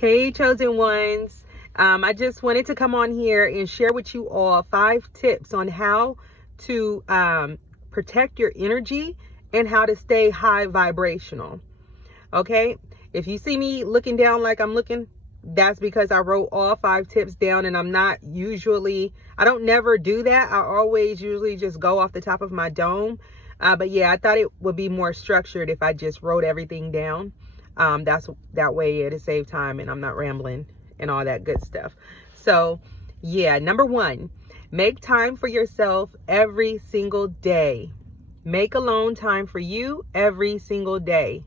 Hey, chosen ones. I just wanted to come on here and share with you all 5 tips on how to protect your energy and how to stay high vibrational. Okay, if you see me looking down like I'm looking, that's because I wrote all 5 tips down, and I don't never do that. I always usually just go off the top of my dome. But yeah, I thought it would be more structured if I just wrote everything down. That way it'll save time and I'm not rambling and all that good stuff. So yeah, number 1, make time for yourself every single day. Make alone time for you every single day.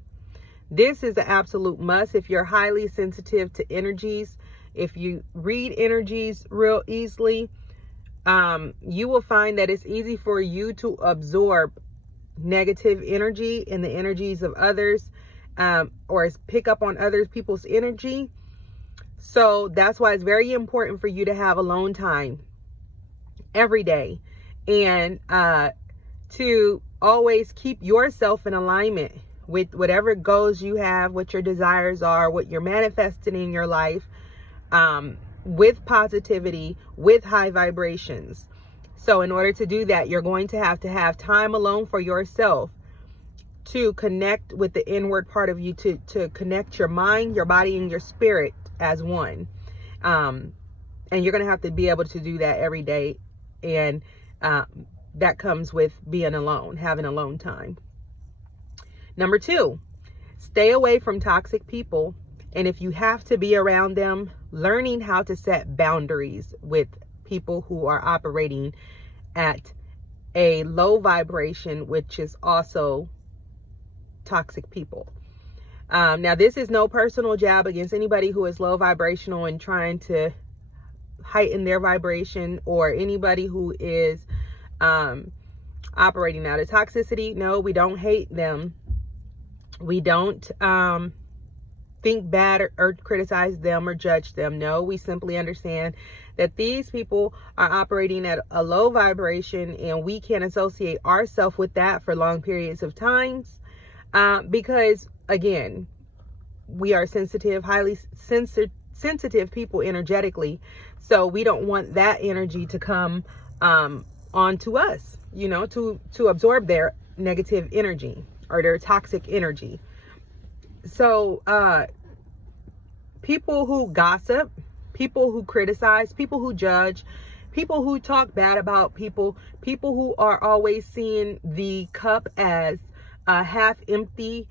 This is an absolute must if you're highly sensitive to energies. If you read energies real easily, you will find that it's easy for you to absorb negative energy and the energies of others, or pick up on other people's energy. So that's why it's very important for you to have alone time every day, and to always keep yourself in alignment with whatever goals you have, what your desires are, what you're manifesting in your life, with positivity, with high vibrations. So in order to do that, you're going to have time alone for yourself, to connect with the inward part of you, to connect your mind, your body, and your spirit as one. And you're going to have to be able to do that every day. And that comes with being alone, having alone time. Number 2, stay away from toxic people. And if you have to be around them, learning how to set boundaries with people who are operating at a low vibration, which is also toxic people. Now, this is no personal jab against anybody who is low vibrational and trying to heighten their vibration, or anybody who is operating out of toxicity. No, we don't hate them. We don't think bad or criticize them or judge them. No, we simply understand that these people are operating at a low vibration, and we can't associate ourselves with that for long periods of times, because again, we are sensitive, highly sensitive people energetically. So we don't want that energy to come onto us, to absorb their negative energy or their toxic energy. So people who gossip, people who criticize, people who judge, people who talk bad about people who are always seeing the cup as half empty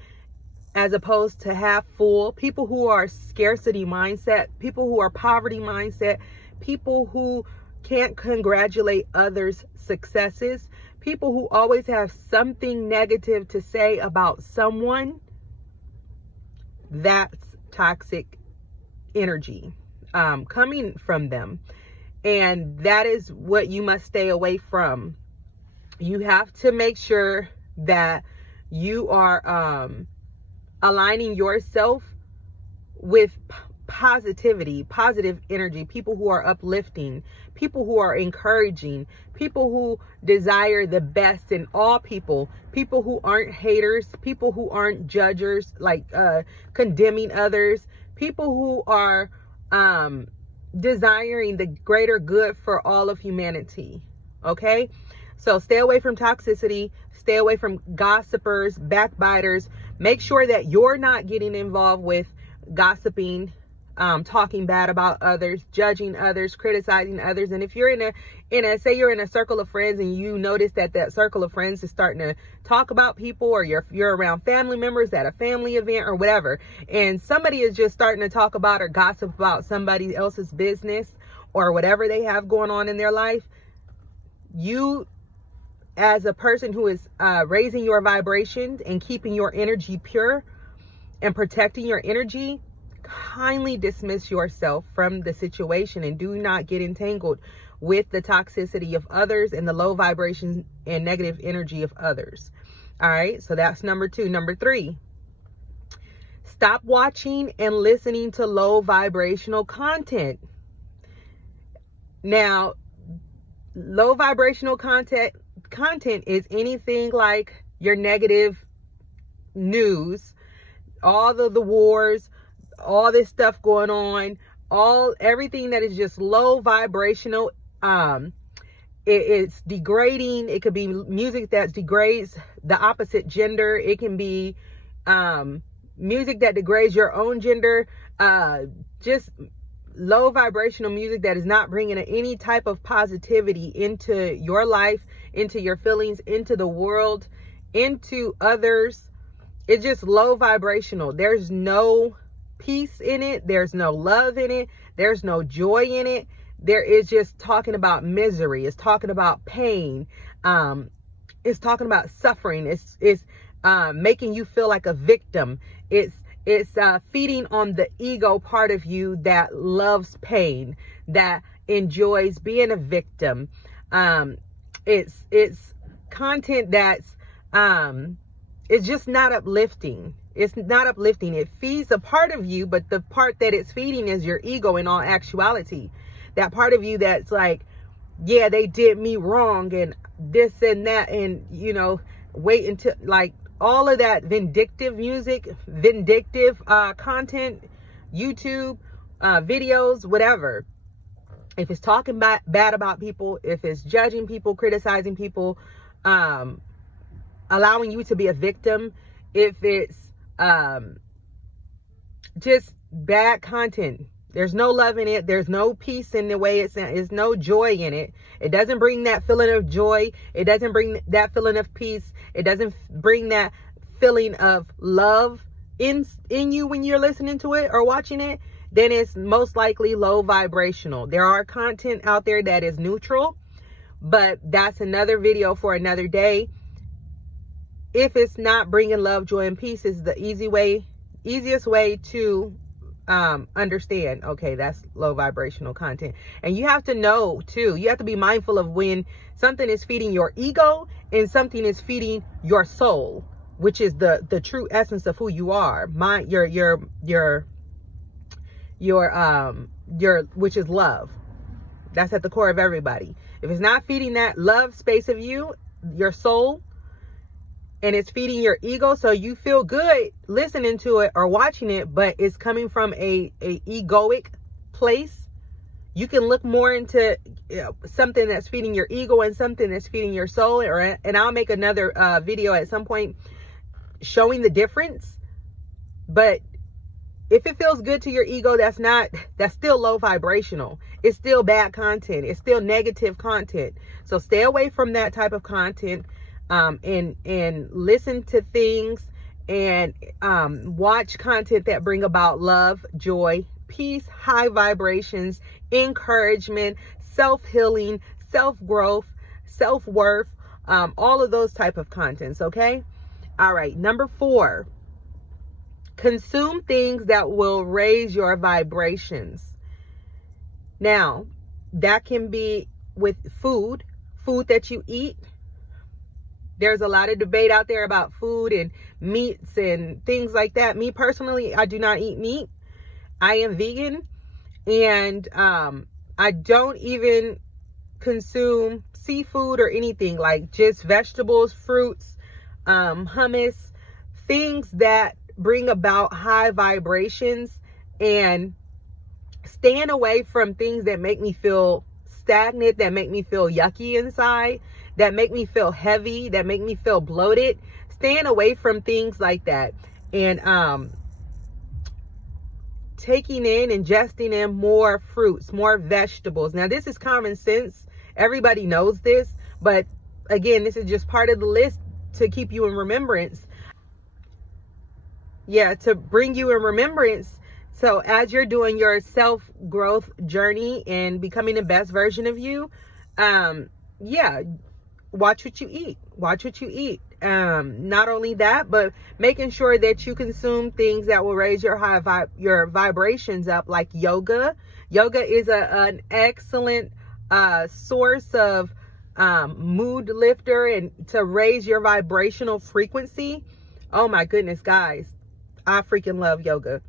as opposed to half full, people who are scarcity mindset, people who are poverty mindset, people who can't congratulate others' successes, people who always have something negative to say about someone. That's toxic energy coming from them, and that is what you must stay away from. You have to make sure that you are aligning yourself with positivity, positive energy, people who are uplifting, people who are encouraging, people who desire the best in all people, people who aren't haters, people who aren't judgers, like condemning others, people who are desiring the greater good for all of humanity. Okay, so stay away from toxicity, stay away from gossipers, backbiters. Make sure that you're not getting involved with gossiping, talking bad about others, judging others, criticizing others. And if you're say you're in a circle of friends and you notice that circle of friends is starting to talk about people, or you're around family members at a family event or whatever, and somebody is just starting to talk about or gossip about somebody else's business or whatever they have going on in their life, you, as a person who is raising your vibrations and keeping your energy pure and protecting your energy, kindly dismiss yourself from the situation and do not get entangled with the toxicity of others and the low vibration and negative energy of others. All right, so that's number 2. Number 3, stop watching and listening to low vibrational content. Now, low vibrational content is anything like your negative news, all of the wars, all this stuff going on, everything that is just low vibrational. It's degrading. It could be music that degrades the opposite gender. It can be music that degrades your own gender. Just low vibrational music that is not bringing any type of positivity into your life, into your feelings, into the world, into others. It's just low vibrational. There's no peace in it. There's no love in it. There's no joy in it. There is just talking about misery. It's talking about pain. It's talking about suffering. It's making you feel like a victim. It's feeding on the ego part of you that loves pain, that enjoys being a victim. It's content that's it's just not uplifting. It's not uplifting. It feeds a part of you, but the part that it's feeding is your ego in all actuality. That part of you that's like, yeah, they did me wrong and this and that, and wait until, like, all of that vindictive music, vindictive content, YouTube videos, whatever. If it's talking bad about people, if it's judging people, criticizing people, allowing you to be a victim, if it's just bad content, there's no love in it. There's no peace in the way there's no joy in it. It doesn't bring that feeling of joy. It doesn't bring that feeling of peace. It doesn't bring that feeling of love in you when you're listening to it or watching it. Then it's most likely low vibrational. There are content out there that is neutral, but that's another video for another day. If it's not bringing love, joy, and peace, is the easiest way to understand, okay, that's low vibrational content. And you have to know too, you have to be mindful of when something is feeding your ego and something is feeding your soul, which is the true essence of who you are. Your which is love. That's at the core of everybody. If it's not feeding that love space of you, your soul, and it's feeding your ego, so you feel good listening to it or watching it, but it's coming from a egoic place, you can look more into something that's feeding your ego and something that's feeding your soul. And I'll make another video at some point showing the difference. But if it feels good to your ego, that's still low vibrational. It's still bad content. It's still negative content. So stay away from that type of content. And listen to things and watch content that bring about love, joy, peace, high vibrations, encouragement, self-healing, self-growth, self-worth, all of those type of contents. Okay. All right. Number 4, consume things that will raise your vibrations. Now, that can be with food that you eat. There's a lot of debate out there about food and meats and things like that. Me personally, I do not eat meat. I am vegan, and I don't even consume seafood or anything, like just vegetables, fruits, hummus, things that bring about high vibrations, and staying away from things that make me feel stagnant, that make me feel yucky inside, that make me feel heavy, that make me feel bloated. Staying away from things like that, and ingesting in more fruits, more vegetables. Now, this is common sense. Everybody knows this, but again, this is just part of the list to keep you in remembrance. Yeah, to bring you in remembrance. So as you're doing your self-growth journey and becoming the best version of you, yeah, watch what you eat. Watch what you eat. Not only that, but making sure that you consume things that will raise your your vibrations up, like yoga. Yoga is an excellent source of mood lifter and to raise your vibrational frequency. Oh my goodness, guys, I freaking love yoga.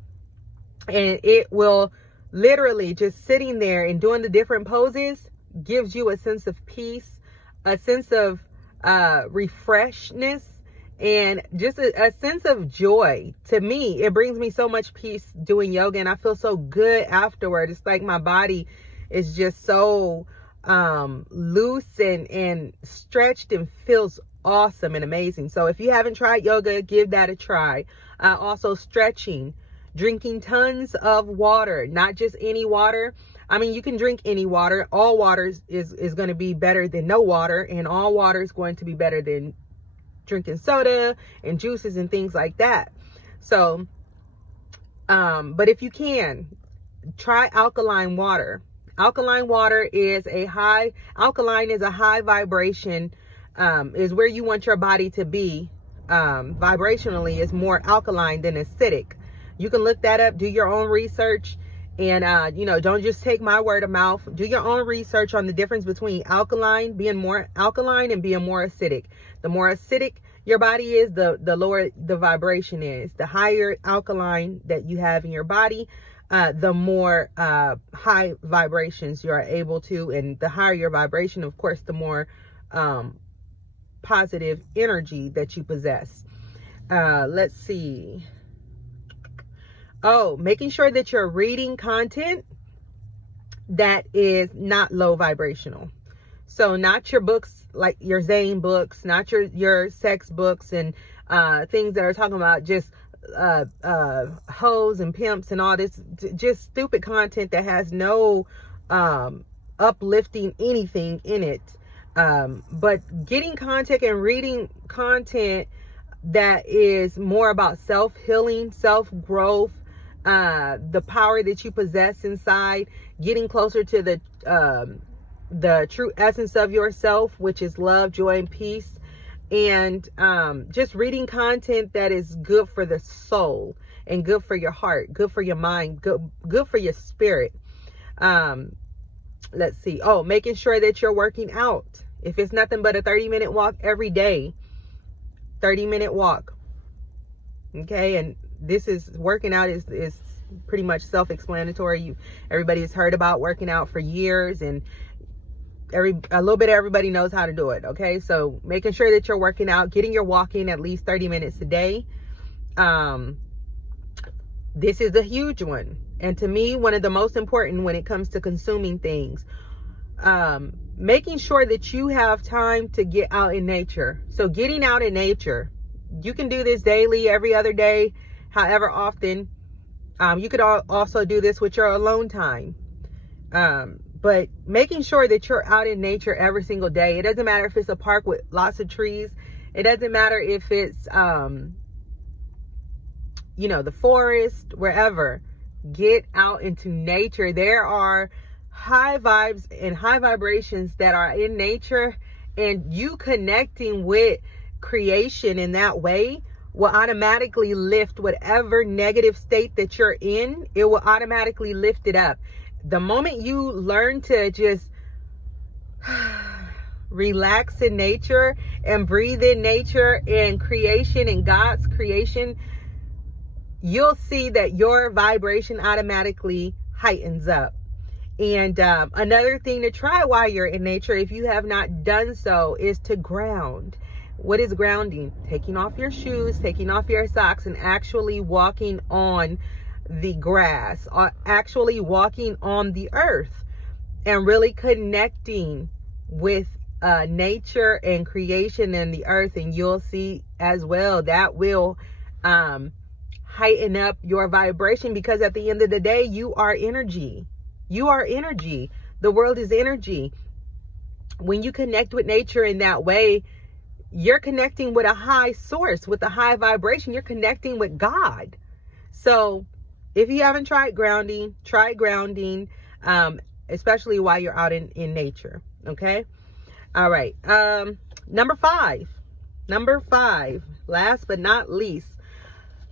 And it will literally, just sitting there and doing the different poses, gives you a sense of peace, a sense of refreshness, and just a sense of joy. To me, it brings me so much peace doing yoga, and I feel so good afterward. It's like my body is just so loose and stretched and feels awesome and amazing. So if you haven't tried yoga, give that a try. Also stretching, drinking tons of water, not just any water. I mean, you can drink any water. All water is going to be better than no water, and all water is going to be better than drinking soda and juices and things like that. So, but if you can, try alkaline water. Alkaline water is alkaline is a high vibration, is where you want your body to be. Vibrationally is more alkaline than acidic. You can look that up, do your own research, and, don't just take my word of mouth. Do your own research on the difference between being more alkaline and being more acidic. The more acidic your body is, the lower the vibration is. The higher alkaline that you have in your body, the more high vibrations you are able to, and the higher your vibration, of course, the more positive energy that you possess. Let's see. Oh, making sure that you're reading content that is not low vibrational. So not your books, like your Zane books, not your sex books and things that are talking about just hoes and pimps and all this, just stupid content that has no uplifting anything in it. But getting content and reading content that is more about self-healing, self-growth, the power that you possess inside, getting closer to the true essence of yourself, which is love, joy, and peace. And just reading content that is good for the soul and good for your heart, good for your mind, good for your spirit. Let's see. Oh, making sure that you're working out. If it's nothing but a 30-minute walk every day, 30-minute walk. Okay. And this is working out is pretty much self-explanatory. Everybody has heard about working out for years, and a little bit of everybody knows how to do it. Okay. So making sure that you're working out, getting your walk in at least 30 minutes a day. This is a huge one. And to me, one of the most important when it comes to consuming things, making sure that you have time to get out in nature. So getting out in nature, you can do this daily, every other day, however often. You could also do this with your alone time. But making sure that you're out in nature every single day. It doesn't matter if it's a park with lots of trees. It doesn't matter if it's, the forest, wherever. Get out into nature. There are high vibes and high vibrations that are in nature, and you connecting with creation in that way will automatically lift whatever negative state that you're in. It will automatically lift it up. The moment you learn to just relax in nature and breathe in nature and creation and God's creation, you'll see that your vibration automatically heightens up. And another thing to try while you're in nature, if you have not done so, is to ground. What is grounding? Taking off your shoes, taking off your socks, and actually walking on the grass, or actually walking on the earth, and really connecting with nature and creation and the earth. And you'll see as well that will heighten up your vibration, because at the end of the day, you are energy. You are energy. The world is energy. When you connect with nature in that way, you're connecting with a high source, with a high vibration. You're connecting with God. So if you haven't tried grounding, try grounding, especially while you're out in nature. Okay. All right. Number five, last but not least,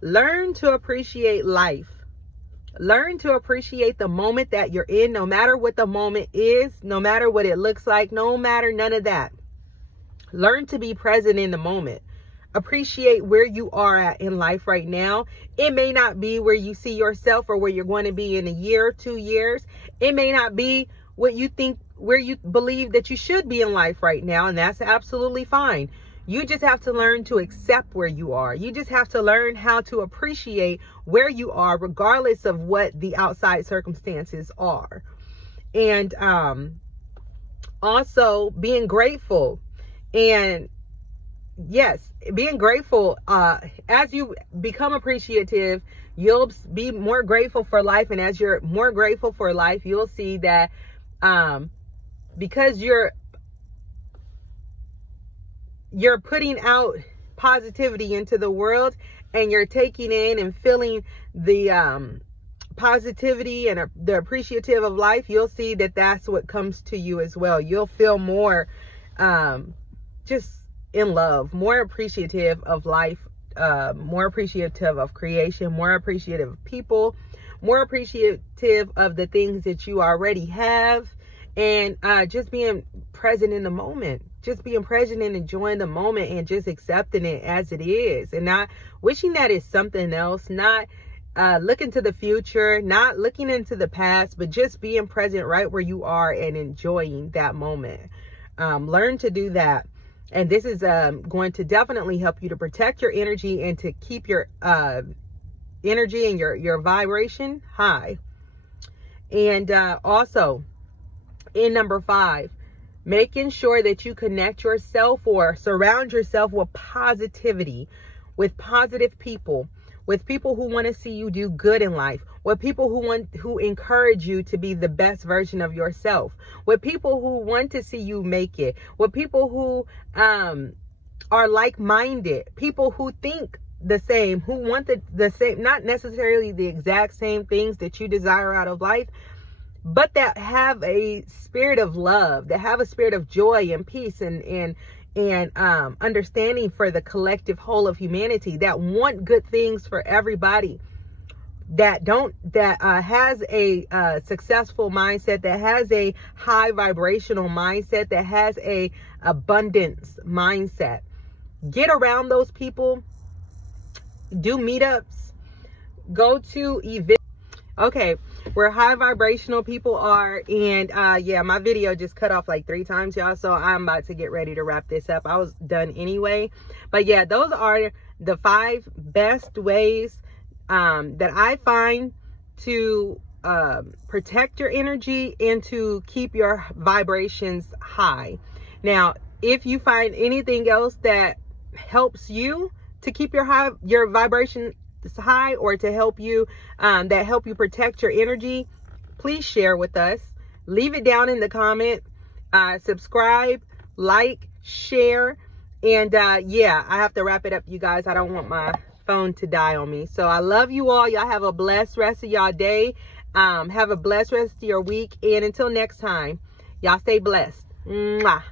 learn to appreciate life. Learn to appreciate the moment that you're in, no matter what the moment is, no matter what it looks like, no matter none of that. Learn to be present in the moment. Appreciate where you are at in life right now. It may not be where you see yourself or where you're going to be in a year, 2 years. It may not be what you think, where you believe that you should be in life right now. And that's absolutely fine. You just have to learn to accept where you are. You just have to learn how to appreciate where you are, regardless of what the outside circumstances are. And also being grateful. And yes, being grateful, as you become appreciative, you'll be more grateful for life. And as you're more grateful for life, you'll see that because you're putting out positivity into the world, and you're taking in and feeling the positivity and the appreciative of life, you'll see that that's what comes to you as well. You'll feel more just in love, more appreciative of life, more appreciative of creation, more appreciative of people, more appreciative of the things that you already have, and just being present in the moment, just being present and enjoying the moment, and just accepting it as it is, and not wishing that it's something else, not looking to the future, not looking into the past, but just being present right where you are and enjoying that moment. Learn to do that. And this is going to definitely help you to protect your energy and to keep your energy and your vibration high. And also, in number 5, making sure that you connect yourself or surround yourself with positivity, with positive people, with people who want to see you do good in life, with people who encourage you to be the best version of yourself, with people who want to see you make it, with people who are like-minded, people who think the same, who want the same, not necessarily the exact same things that you desire out of life, but that have a spirit of love, that have a spirit of joy and peace and understanding for the collective whole of humanity, that want good things for everybody, that has a successful mindset, that has a high vibrational mindset, that has a abundance mindset. Get around those people. Do meetups. Go to events. Okay, where high vibrational people are. And yeah, my video just cut off like 3 times, y'all, so I'm about to get ready to wrap this up. I was done anyway. But yeah, those are the 5 best ways that I find to protect your energy and to keep your vibrations high. Now, if you find anything else that helps you to keep your vibration high, or to help you that help you protect your energy, please share with us. Leave it down in the comment. Subscribe, like, share, and yeah, I have to wrap it up, you guys. I don't want my phone to die on me. So I love you all. Y'all have a blessed rest of y'all day. Have a blessed rest of your week, and until next time, y'all stay blessed. Mwah.